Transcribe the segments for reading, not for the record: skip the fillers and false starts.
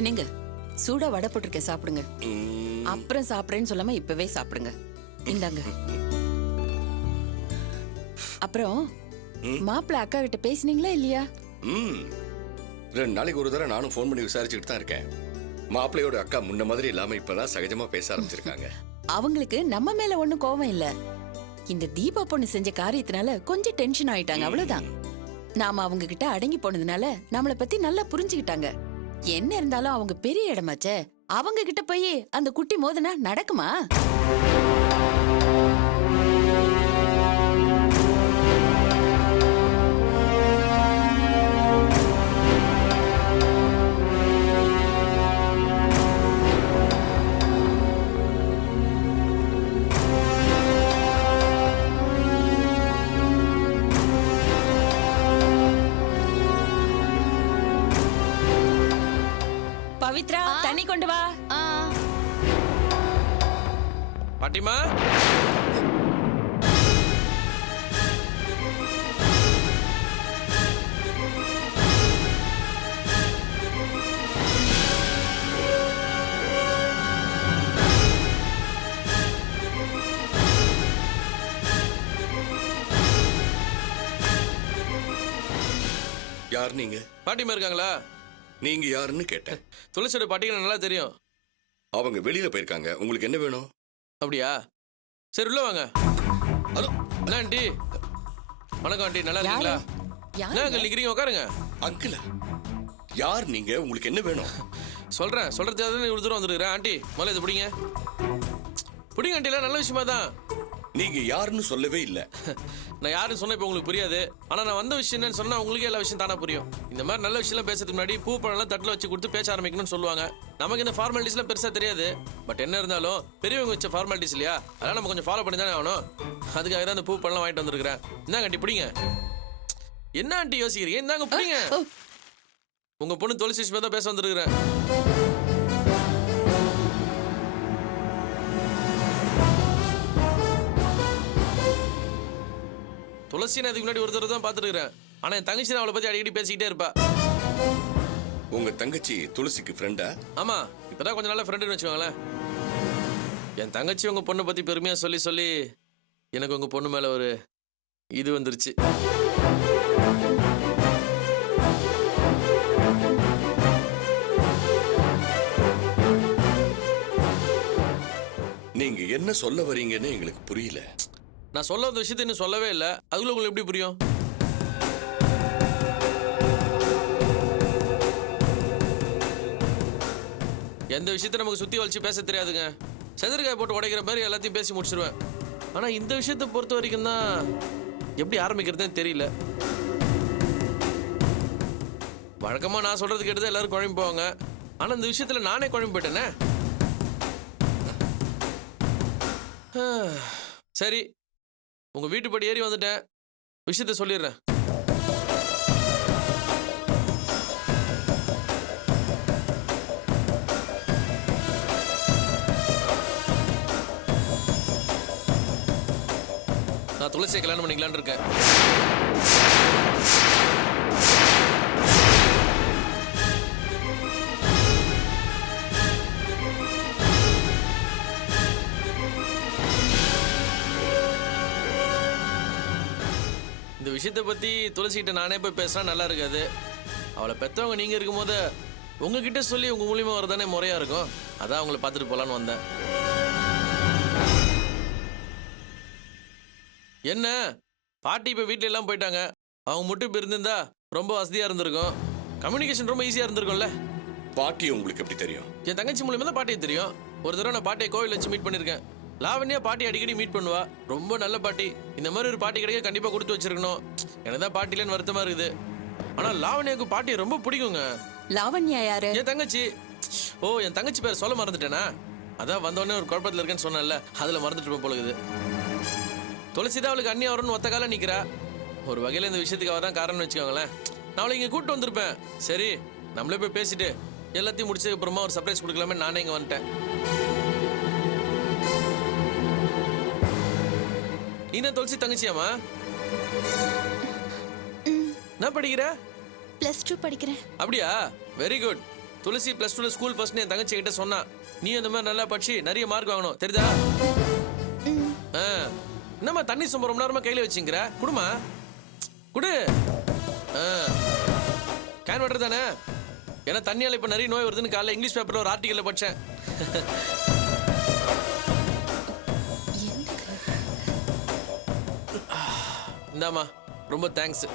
என்னங்க சூடா வடை போட்டிருக்க சாப்பிடுங்க. அப்புறம் சாப்பிடுறேன்னு சொல்லாம இப்பவே சாப்பிடுங்க. இந்தாங்க. அப்புறம் மாப்பிள்ள அக்கா கிட்ட பேசினீங்களா இல்லையா? 2 நாளைக்கு ஒரு தடவை நானும் ஃபோன் பண்ணி விசாரிச்சுக்கிட்டு தான் இருக்கேன். மாப்பிள்ளையோட அக்கா முன்ன மாதிரி இல்லாம இப்பதான் சகஜமா பேச ஆரம்பிச்சிருக்காங்க. அவங்களுக்கு நம்ம மேல ஒண்ணும் கோவம் இல்ல. இந்த தீபா பொண்ணு செஞ்ச காரியத்தினால கொஞ்சம் டென்ஷன் ஆயிட்டாங்க, அவ்வளவுதான். நாம அவங்க கிட்ட அடங்கி போனதுனால நம்மள பத்தி நல்லா புரிஞ்சுக்கிட்டாங்க. என்ன இருந்தாலும் அவங்க பெரிய இடமாச்சே, அவங்க கிட்ட போய் அந்த குட்டி மோதனா நடக்குமா? பவித்ரா, தண்ணி கொண்டு வா. பாட்டிமா, யார் நீங்க? பாட்டிமா இருக்காங்களா? நீங்க யாருன்னு கேட்டேன். துளசியோட பாட்டிக்கு நல்லா தெரியும். அவங்க வெளியில போயிருக்காங்க. உங்களுக்கு என்ன வேணும்? அப்படியா? சரி உள்ள வாங்க. ஹலோ, என்ன ஆண்டி? வணக்கம் ஆண்டி, நல்லா இருக்கீங்களா? என்ன அங்க நிக்கிறீங்க? உட்காருங்க. அங்கிள், யார் நீங்க? உங்களுக்கு என்ன வேணும்? சொல்றதுக்காக இவ்வளவு தூரம் வந்துருக்கிறேன். ஆண்டி முதல்ல இது பிடிங்க. பிடிங்க ஆண்டி, எல்லாம் நல்ல விஷயமா தான். நீங்க யாருன்னு சொல்லவே இல்ல. நான் யாருன்னு சொன்ன இப்ப உங்களுக்கு புரியாது. ஆனா நான் வந்த விஷயம் என்னன்னு சொன்னா உங்களுக்கே எல்லா விஷயம் தானா புரியும். இந்த மாதிரி நல்ல விஷயம் பேசுறதுக்கு முன்னாடி பூ பழம் தட்டுல வச்சு கொடுத்து பேச ஆரம்பிக்கணும்னு சொல்லுவாங்க. நமக்கு இந்த ஃபார்மாலிட்டிஸ் எல்லாம் பெருசா தெரியாது. பட் என்ன இருந்தாலும் பெரியவங்க வச்ச ஃபார்மாலிட்டிஸ் இல்லையா, அதெல்லாம் நம்ம கொஞ்சம் ஃபாலோ பண்ணி தானே ஆகணும். அதுக்காக தான் இந்த பூ பழம் வாங்கிட்டு வந்திருக்கிறேன். என்ன ஆண்டி பிடிங்க. என்ன ஆண்டி யோசிக்கிறீங்க? இந்தாங்க பிடிங்க. உங்க பொண்ணு துளசி விஷயமா தான் பேச வந்திருக்கிறேன். துளசி நான் இதுக்கு முன்னாடி ஒரு தடவை தான் பார்த்துருக்கிறேன். ஆனா என் தங்கச்சி அவளை பத்தி அடிக்கடி பேசிக்கிட்டே இருப்பா. உங்க தங்கச்சி துளசிக்கு ஃப்ரெண்டா? ஆமா, இப்பதான் கொஞ்சம் நல்ல ஃப்ரெண்டுன்னு வச்சுக்கோங்களேன். என் தங்கச்சி உங்க பொண்ணை பத்தி பெருமையா சொல்லி சொல்லி எனக்கு உங்க பொண்ணு மேல ஒரு இது வந்துருச்சு. நீங்க என்ன சொல்ல வரீங்கன்னு எங்களுக்கு புரியல. நான் சொல்ல வந்த விஷயத்தை இன்னும் சொல்லவே இல்லை. அதுக்குள்ள உங்களுக்கு எப்படி புரியும்? எந்த விஷயத்த நமக்கு சுத்தி வலிச்சு பேச தெரியாதுங்க. செதற்காய் போட்டு உடைக்கிற மாதிரி எல்லாத்தையும் பேசி முடிச்சிருவேன். ஆனா இந்த விஷயத்தை பொறுத்த வரைக்கும் தான் எப்படி ஆரம்பிக்கிறதுன்னு தெரியல. வழக்கமா நான் சொல்றது கேட்டுதான் எல்லாரும் குழம்பு போவாங்க. ஆனா இந்த விஷயத்துல நானே குழம்பு போயிட்டேனே. சரி, உங்க வீட்டுப்படி ஏறி வந்துட்டேன். விஷயத்த சொல்லிடுறேன். நான் துளசியை கல்யாணம் பண்ணிக்கலான்னு இருக்கேன். இந்த விஷயத்தை பத்தி துளசிக்கிட்ட நானே போய் பேசினா நல்லா இருக்காது. அவளை பெற்றவங்க நீங்க இருக்கும் போது உங்ககிட்ட சொல்லி உங்க மூலியமா வரதானே முறையா இருக்கும். அதான் அவங்கள பார்த்துட்டு போலான்னு வந்தேன். என்ன பாட்டி இப்ப வீட்டுல எல்லாம் போயிட்டாங்க. அவங்க மட்டும் இப்ப இருந்திருந்தா ரொம்ப வசதியா இருந்திருக்கும். கம்யூனிகேஷன் ரொம்ப ஈஸியா இருந்திருக்கும்ல. பாட்டி உங்களுக்கு எப்படி தெரியும்? என் தங்கச்சி மூலியமா தான் பாட்டியை தெரியும். ஒரு தடவை நான் பாட்டியை கோவில் வச்சு மீட் பண்ணிருக்கேன். லாவண்யா பாட்டி அடிக்கடி மீட் பண்ணுவா. ரொம்ப நல்ல பாட்டி. இந்த மாதிரி ஒரு பாட்டி கிடைக்க கண்டிப்பா கொடுத்து வச்சிருக்கணும். எனக்கு தான் பாட்டிலன்னு வருத்தமா இருக்குது. ஆனா லாவண்யாவுக்கு பாட்டியை ரொம்ப பிடிக்குங்க. லாவண்யா யாரு? என் தங்கச்சி. ஓ, என் தங்கச்சி பேர் சொல்ல மறந்துட்டேனா? அதான் வந்தோடனே ஒரு குழப்பத்தில் இருக்கேன்னு சொன்னேன்ல, அதுல மறந்துட்டு போலுக்குது. துளசிதான் அவளுக்கு அண்ணி வரணும்னு ஒத்த காலம் நிக்கிறா. ஒரு வகையில இந்த விஷயத்துக்கு அவ தான் காரணம்னு வச்சுக்கோங்களேன். நான் அவளை இங்க கூப்பிட்டு வந்திருப்பேன். சரி, நம்மளே போய் பேசிட்டு எல்லாத்தையும் முடிச்சதுக்கு அப்புறமா ஒரு சர்ப்ரைஸ் கொடுக்கலாமே நானே இங்க வந்துட்டேன். நீ தான் துளசி தங்கச்சியாமா? என்ன படிக்கிற? +2 படிக்கிறேன். அப்படியா? Very good. Tulasi +2 school first என் தங்கச்சி கிட்ட சொன்னா. நீ இந்த மாதிரி நல்லா படிச்சு நிறைய மார்க் வாங்கணும் தெரியுதா? என்னம்மா தண்ணி சொம்ப ரொம்ப நேரமா கையில வச்சுங்கிற? குடுமா குடு. கேன் வாட்டர் தானே? ஏன்னா தண்ணியால இப்ப நிறைய நோய் வருதுன்னு காலைல இங்கிலீஷ் பேப்பர்ல ஒரு ஆர்டிக்கல்ல படிச்சேன். இந்தாமா ரொம்ப தேங்க்ஸ்.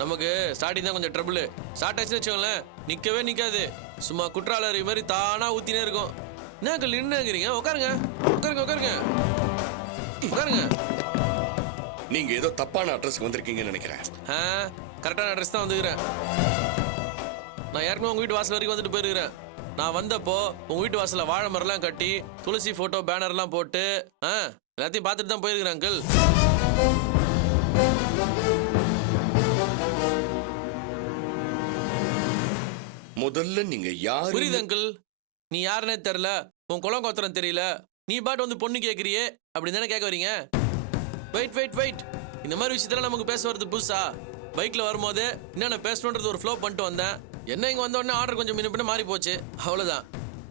நமக்கு ஸ்டார்டிங் தான் கொஞ்சம் ட்ரபிள். ஸ்டார்ட் ஆச்சுன்னு வச்சுக்கோங்களேன் நிக்கவே நிக்காது. சும்மா குற்றாலரி மாதிரி தானா ஊத்தினே இருக்கும். என்ன அங்கிள் நின்னுங்கிறீங்க? உட்காருங்க உட்காருங்க உட்காருங்க உட்காருங்க. நீங்க ஏதோ தப்பான அட்ரஸ்க்கு வந்திருக்கீங்கன்னு நினைக்கிறேன். கரெக்டான அட்ரஸ் தான் வந்துக்கிறேன். நான் ஏற்கனவே உங்க வீட்டு வாசல் வரைக்கும் வந்துட்டு போயிருக்கிறேன். நான் வந்தப்போ உங்க வீட்டு வாசல்ல வாழை மரம்லாம் கட்டி துளசி போட்டோ பேனர்லாம் போட்டு எல்லாத்தையும் பார்த்துட்டு தான் போயிருக்கிறேன் அங்கிள். முதல்ல நீங்க யாரு? புரியுது அங்கிள். நீ யாருன்னே தெரியல, உன் குளம் கோத்திரம் தெரியல, நீ பாட்டு வந்து பொண்ணு கேட்கறியே அப்படின்னு தானே கேட்க வரீங்க? Wait wait wait. இந்த மாதிரி விஷயத்துல நமக்கு பேச வரது புதுசா? பைக்ல வரும்போது என்னென்ன பேசணுன்றது ஒரு ஃப்ளோ பண்ணிட்டு வந்தேன். என்ன இங்க வந்த உடனே ஆர்டர் கொஞ்சம் முன்ன பின்ன மாறி போச்சு, அவ்வளவுதான்.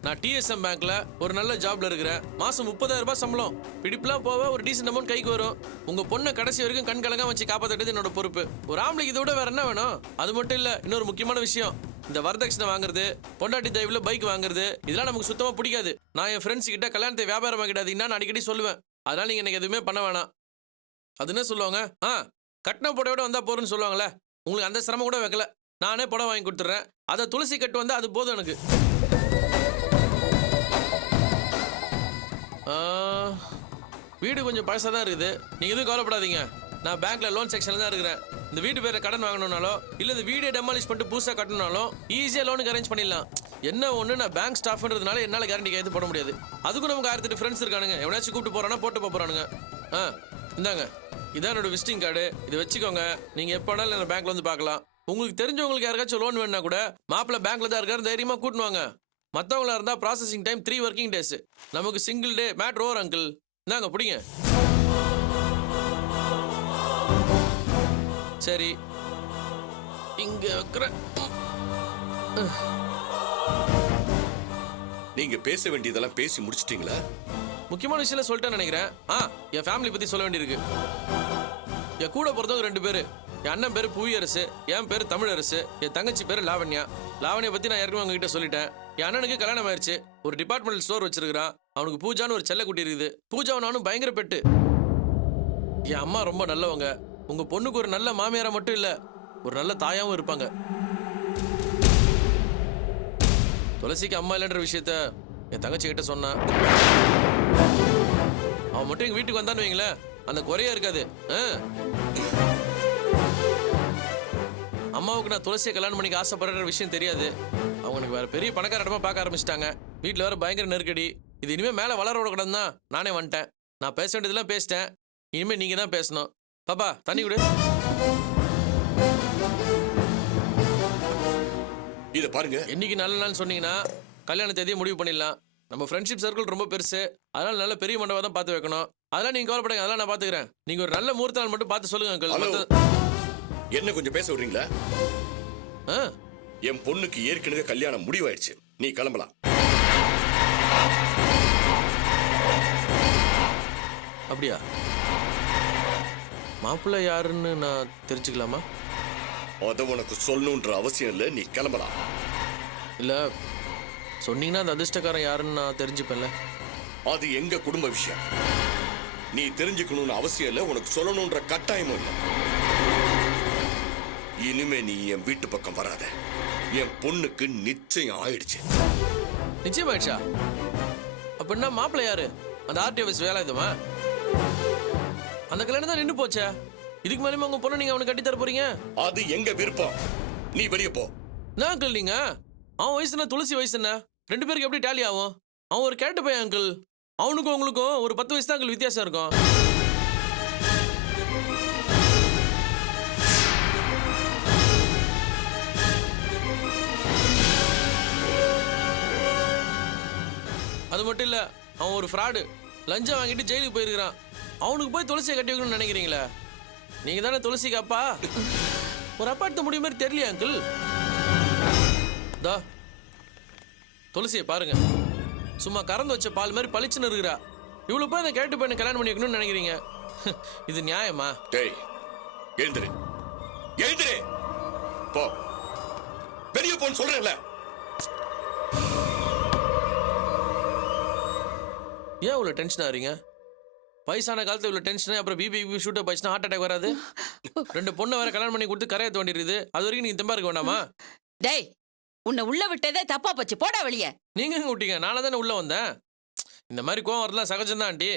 நான் டிஎஸ்எம் பேங்க்ல ஒரு நல்ல ஜாப்ல இருக்கிறேன். மாசம் 30,000 ரூபாய் சம்பளம். பிடிப்புலாம் போக ஒரு டீசென்ட் அமௌண்ட் கைக்கு வரும். உங்க பொண்ணை கடைசி வரைக்கும் கண் கலங்க வச்சு காப்பாற்றது என்னோட பொறுப்பு. ஒரு ஆம்பளைக்கு இதை விட வேற என்ன வேணும்? அது மட்டும் இல்ல, இன்னொரு முக்கியமான விஷயம், இந்த வரதட்சணை வாங்குறது, பொண்டாட்டி தயவுல பைக் வாங்குறது, இதெல்லாம் நமக்கு சுத்தமா பிடிக்காது. நான் என் ஃப்ரெண்ட்ஸ் கிட்ட கல்யாணத்தை வியாபாரம் ஆகிடாது நான் அடிக்கடி சொல்லுவேன். அதனால நீங்க எனக்கு எதுவுமே பண்ண வேணாம். அது என்ன சொல்லுவாங்க, கட்டின புடவையோட வந்தா போறேன்னு சொல்லுவாங்களே, உங்களுக்கு அந்த சிரமம் கூட வைக்கல. நானே புடவை வாங்கி கொடுத்துட்றேன். அதை துளசி கட்டு வந்தா அது போதும் எனக்கு. வீடு கொஞ்சம் பழசாக தான் இருக்குது. நீங்கள் எதுவும் கவலைப்படாதீங்க. நான் பேங்க்ல லோன் செக்ஷனில் தான் இருக்கிறேன். இந்த வீட்டு பேரை கடன் வாங்கணும்னாலோ இல்லை இந்த வீடே டெமாலிஷ் பண்ணிட்டு புதுசாக கட்டணும்னாலும் ஈஸியாக லோனுக்கு அரேஞ்ச் பண்ணிடலாம். என்ன ஒன்று, நான் பேங்க் ஸ்டாஃப்ன்றதுனால என்னால் கேரண்டி கைது போட முடியாது. அதுக்கும் நமக்கு 1008 ஃப்ரெண்ட்ஸ் இருக்கானுங்க. எவனாச்சும் கூப்பிட்டு போறானா போட்டு போறானுங்க. இந்தாங்க, இதான் என்னோட விசிட்டிங் கார்டு. இதை வச்சுக்கோங்க. நீங்கள் எப்போ வேணாலும் என்ன பேங்க்ல வந்து பார்க்கலாம். உங்களுக்கு தெரிஞ்சவங்களுக்கு யாருக்காச்சும் லோன் வேணும்னா கூட மாப்பிள்ள பேங்க்ல தான் இருக்காரு, தைரியமா கூட்டுவாங்க. மற்றவங்களா இருந்தா ப்ராசஸிங் டைம் 3 ஒர்க்கிங் டேஸ். நமக்கு single day matter over uncle. இந்தாங்க பிடிங்க. சரி, இங்க வைக்கிற. நீங்க பேச வேண்டியதெல்லாம் பேசி முடிச்சிட்டீங்களா? முக்கியமான விஷயம் சொல்லிட்டேன்னு நினைக்கிறேன். என் ஃபேமிலி பத்தி சொல்ல வேண்டியிருக்கு. என் கூட பிறந்தவங்க 2 பேரு. என் அண்ணன் பேரு புவியரசு, என் பேரு தமிழரசு, என் தங்கச்சி பேரு லாவண்யா. லாவண்யா பத்தி நான் ஏற்கனவே உங்ககிட்ட சொல்லிட்டேன். என் அண்ணனுக்கு கல்யாணம் ஆயிடுச்சு. ஒரு டிபார்ட்மெண்டல் ஸ்டோர் வச்சிருக்கான். அவனுக்கு பூஜான்னு ஒரு செல்ல குட்டி இருக்குது. பூஜாவும் நானும் பயங்கர பெட்டு. என் அம்மா ரொம்ப நல்லவங்க. உங்க பொண்ணுக்கு ஒரு நல்ல மாமியாரா மட்டும் இல்ல, ஒரு நல்ல தாயாவும் இருப்பாங்க. துளசிக்கு அம்மா இல்லைன்ற விஷயத்த என் தங்கச்சி கிட்ட சொன்னா. அவன் மட்டும் எங்க வீட்டுக்கு வந்தான்னு வைங்களேன், அந்த குறையா இருக்காது. அம்மாவுக்கு நான் துளசியை கல்யாணம் பண்ணிக்க ஆசைப்படுற விஷயம் தெரியாது. அவங்களுக்கு வேற பெரிய பணக்கார இடமா பார்க்க ஆரம்பிச்சிட்டாங்க. வீட்டில் வேற பயங்கர நெருக்கடி. இது இனிமே மேலே வளர விடக்கூடாது தான் நானே வந்துட்டேன். நான் பேச வேண்டியதெல்லாம் பேசிட்டேன். இனிமே நீங்க தான் பேசணும். பாப்பா தண்ணி கொடு. இத பாருங்க, என்னைக்கு நல்ல நாள் சொன்னீங்கன்னா கல்யாண தேதியை முடிவு பண்ணிடலாம். நம்ம ஃப்ரெண்ட்ஷிப் சர்க்கிள் ரொம்ப பெருசு. அதனால நல்ல பெரிய மண்டபம் தான் பார்த்து வைக்கணும். அதெல்லாம் நீங்க கவலைப்படுங்க, அதெல்லாம் நான் பார்த்துக்கிறேன். நீங்க ஒரு நல்ல முகூர்த்த நாள் மட்டும் பார்த்து சொல்லுங்க அங்கிள். என்ன கொஞ்சம் பேச விடுறீங்களா? என் பொண்ணுக்கு ஏற்கனவே கல்யாணம் முடிவாயிடுச்சு. நீ கிளம்பலாம். அப்படியா? மாப்பிள்ளை யாருன்னு நான் தெரிஞ்சுக்கலாமா? அத உனக்கு சொல்லணுன்ற அவசியம் இல்லை. நீ கிளம்பலாம். இல்ல சொன்னீங்கன்னா அந்த அதிர்ஷ்டக்காரன் யாருன்னு நான் தெரிஞ்சுப்பேன்ல. அது எங்க குடும்ப விஷயம். நீ தெரிஞ்சுக்கணும்னு அவசியம் இல்லை. உனக்கு சொல்லணுன்ற கட்டாயமும் இல்லை. இனிமே நீ என் வீட்டு பக்கம் வராத. என் பொண்ணுக்கு நிச்சயம் ஆயிடுச்சு. நிச்சயம் ஆயிடுச்சா? அப்படின்னா மாப்பிள்ளை யாரு? அந்த ஆர்டி ஆஃபீஸ் வேலை இதுமா? அந்த கல்யாணம் தான் நின்று போச்சே. இதுக்கு மேலே உங்க பொண்ணு நீங்க அவனுக்கு கட்டி தர போறீங்க? அது எங்க விருப்பம். நீ வெளியே போ. நான் அங்கிள், நீங்க அவன் வயசு என்ன, துளசி வயசு என்ன? 2 பேருக்கு எப்படி டேலி ஆகும்? அவன் ஒரு கேரட்டு பையன் அங்கிள். அவனுக்கும் உங்களுக்கும் ஒரு 10 வயசு தான் அங்கிள் வித்தியாசம் இருக்கும். அது மட்டும் இல்ல, அவன் ஒரு ஃப்ராடு. லஞ்சம் வாங்கிட்டு ஜெயிலுக்கு போயிருக்கிறான். அவனுக்கு போய் துளசியை கட்டி வைக்கணும்னு நினைக்கிறீங்களா? நீங்க தானே துளசிக்கு அப்பா. ஒரு அப்பா எடுத்த முடியும் மாதிரி தெரியலையா அங்கிள்? துளசியை பாருங்க, சும்மா கறந்து வச்ச பால் மாதிரி பளிச்சுன்னு இருக்கிறா. இவ்வளவு போய் இந்த கேட்டு போய் கல்யாணம் பண்ணி வைக்கணும்னு நினைக்கிறீங்க? இது நியாயமா? டேய் எழுந்திரு, எழுந்திரு, போ, வெளியே போன்னு சொல்றேன்ல. ஏன் இவ்வளவு டென்ஷன் ஆறீங்க? வயசான காலத்துல இவ்வளவு டென்ஷன், அப்புறம் பிபி ஷூட் போயிடுச்சுன்னா ஹார்ட் அட்டாக் வராது? 2 பொண்ணை வேற கல்யாணம் பண்ணி கொடுத்து கரையை தோண்டிடுது. அது வரைக்கும் நீங்க தெம்பா இருக்க வேண்டாமா? டேய், உன்னை உள்ள விட்டதே தப்பா போச்சு, போடா வெளியே. நீங்க எங்க விட்டீங்க? நானே தானே உள்ள வந்தேன். இந்த மாதிரி கோவம் வரலாம் சகஜம் தான் ஆண்டி.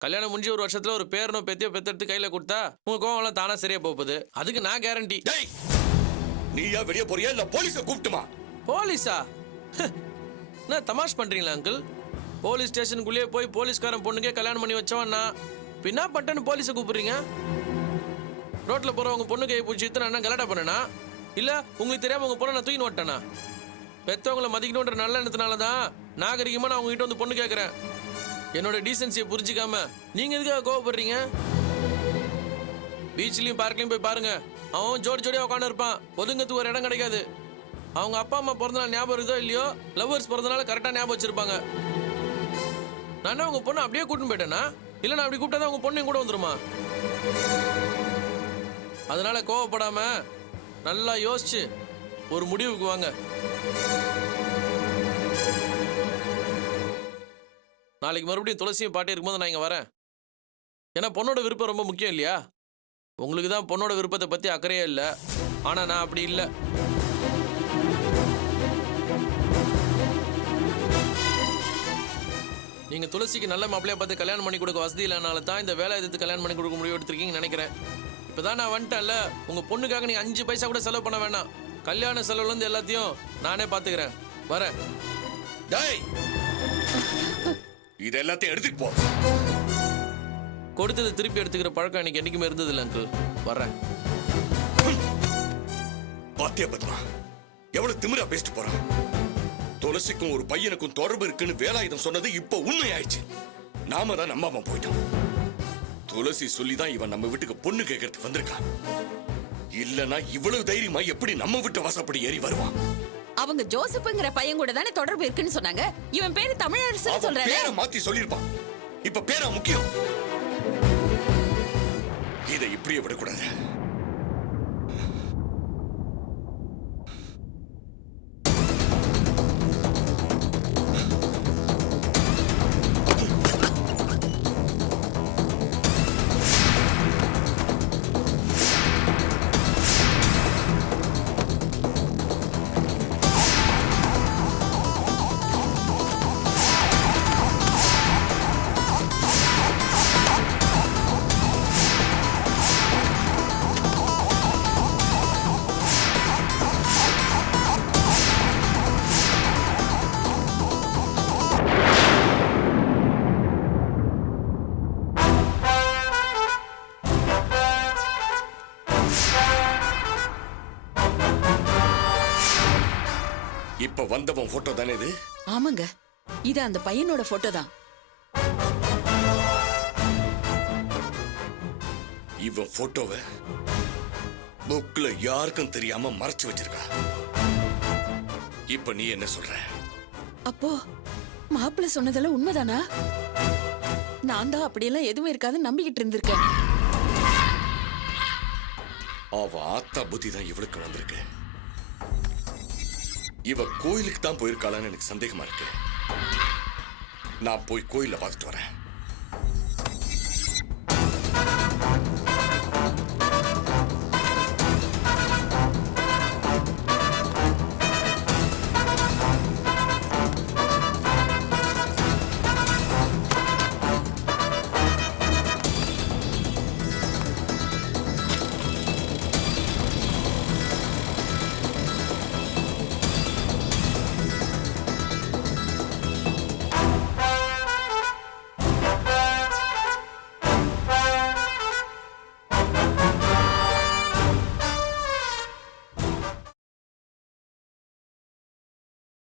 கல்யாணம் முடிஞ்சு 1 வருஷத்துல ஒரு பேரனோ பெத்தியோ பெத்தெடுத்து கையில கொடுத்தா உங்க கோவம் எல்லாம் தானா சரியா போகுது. அதுக்கு நான் கேரண்டி. டேய், நீயா வெளியே போறியா இல்ல போலீஸை கூப்பிட்டுமா? போலீஸா? என்ன தமாஷ் பண்றீங்களா அங்கிள்? போலீஸ் ஸ்டேஷனுக்குள்ளேயே போய் போலீஸ்காரன் பொண்ணுக்கே கல்யாணம் பண்ணி வச்சவன் நான். பின்னா பட்டன்னு போலீஸை கூப்பிடுறீங்க? ரோட்ல போறவங்க பொண்ணு கையை பிடிச்சி நான் கலாட்டா பண்ணனா? இல்ல உங்களுக்கு தெரியாம உங்க பொண்ணை நான் தூக்கின்னு ஓட்டேனா? பெத்தவங்களை மதிக்கணுன்ற நல்ல எண்ணத்தினாலதான் நாகரிகமா நான் உங்ககிட்ட வந்து பொண்ணு கேட்கறேன். என்னோட டீசன்சியை புரிஞ்சிக்காம நீங்க எதுக்காக கோவப்படுறீங்க? பீச்லயும் பார்க்லயும் போய் பாருங்க, அவன் ஜோடி ஜோடியா உட்காந்து இருப்பான். ஒதுங்கத்துக்கு ஒரு இடம் கிடைக்காது. அவங்க அப்பா அம்மா பிறந்தநாள் ஞாபகம் இருக்குதோ இல்லையோ, லவ்வர்ஸ் பிறந்தனால கரெக்டா ஞாபகம் வச்சிருப்பாங்க. நான் உங்க பொண்ணு அப்படியே கூட்டின்னு போயிட்டேனா? இல்ல நான் அப்படி கூப்பிட்டா உங்க பொண்ணு கூட வந்துருமா? அதனால கோவப்படாம நல்லா யோசிச்சு ஒரு முடிவுக்கு வாங்க. நாளைக்கு மறுபடியும் துளசியும் பாட்டி இருக்கும்போது நான் இங்க வரேன். ஏன்னா பொண்ணோட விருப்பம் ரொம்ப முக்கியம் இல்லையா? உங்களுக்கு தான் பொண்ணோட விருப்பத்தை பத்தி அக்கறையே இல்லை. ஆனா நான் அப்படி இல்லை. நீங்க துளசிக்கு நல்ல மாப்பிள்ளையா பார்த்து கல்யாணம் பண்ணி கொடுக்க வசதி இல்லைனால தான் இந்த வேலை எதிர்த்து கல்யாணம் பண்ணி கொடுக்க முடிவு எடுத்திருக்கீங்கன்னு நினைக்கிறேன். இப்பதான் நான் வந்துட்டேன்ல, உங்க பொண்ணுக்காக நீ 5 பைசா கூட செலவு பண்ண வேணாம். கல்யாண செலவுல இருந்து எல்லாத்தையும் நானே பாத்துக்கிறேன். வரேன். டேய், இது எல்லாத்தையும் எடுத்துட்டு போ. கொடுத்தது திருப்பி எடுத்துக்கிற பழக்கம் எனக்கு என்னைக்குமே இருந்தது இல்லை அங்கிள். வரேன். பாத்தியா பத்மா, எவ்வளவு திமிரா பேசிட்டு போறான். துளசிக்கும் ஒரு பையனுக்கும் தொடர்பு இருக்குன்னு வேலாயுதம் சொன்னது இப்ப உண்மையாயிடுச்சு. நாம தான் நம்பாம போயிட்டோம். துளசி சொல்லிதான் இவன் நம்ம வீட்டுக்கு பொண்ணு கேட்கறதுக்கு வந்திருக்கான். இல்லனா இவ்வளவு தைரியமா எப்படி நம்ம வீட்டு வாசப்படி ஏறி வருவான்? அவங்க ஜோசப்ங்கிற பையன் கூட தானே தொடர்பு இருக்குன்னு சொன்னாங்க. இவன் பேரு தமிழரசன் சொல்றானே. பேரை மாத்தி சொல்லிருப்பான். இப்ப பேரா முக்கியம். இதை இப்படியே விடக்கூடாது. இப்ப வந்தவன் போட்டோ தானே இது? ஆமாங்க, இது அந்த பையனோட போட்டோ தான். இவன் போட்டோவை புக்ல யாருக்கும் தெரியாம மறைச்சு வச்சிருக்கா. இப்ப நீ என்ன சொல்ற? அப்போ மாப்பிள்ளை சொன்னதெல்லாம் உண்மைதானா? நான் தான் அப்படியெல்லாம் எதுவும் இருக்காதுன்னு நம்பிக்கிட்டு இருந்திருக்கேன். அவ ஆத்தா புத்தி தான் இவளுக்கு வந்திருக்கு. இவ கோயிலுக்கு தான் போயிருக்காளான்னு எனக்கு சந்தேகமா இருக்கு. நான் போய் கோயில பார்த்துட்டு வரேன்.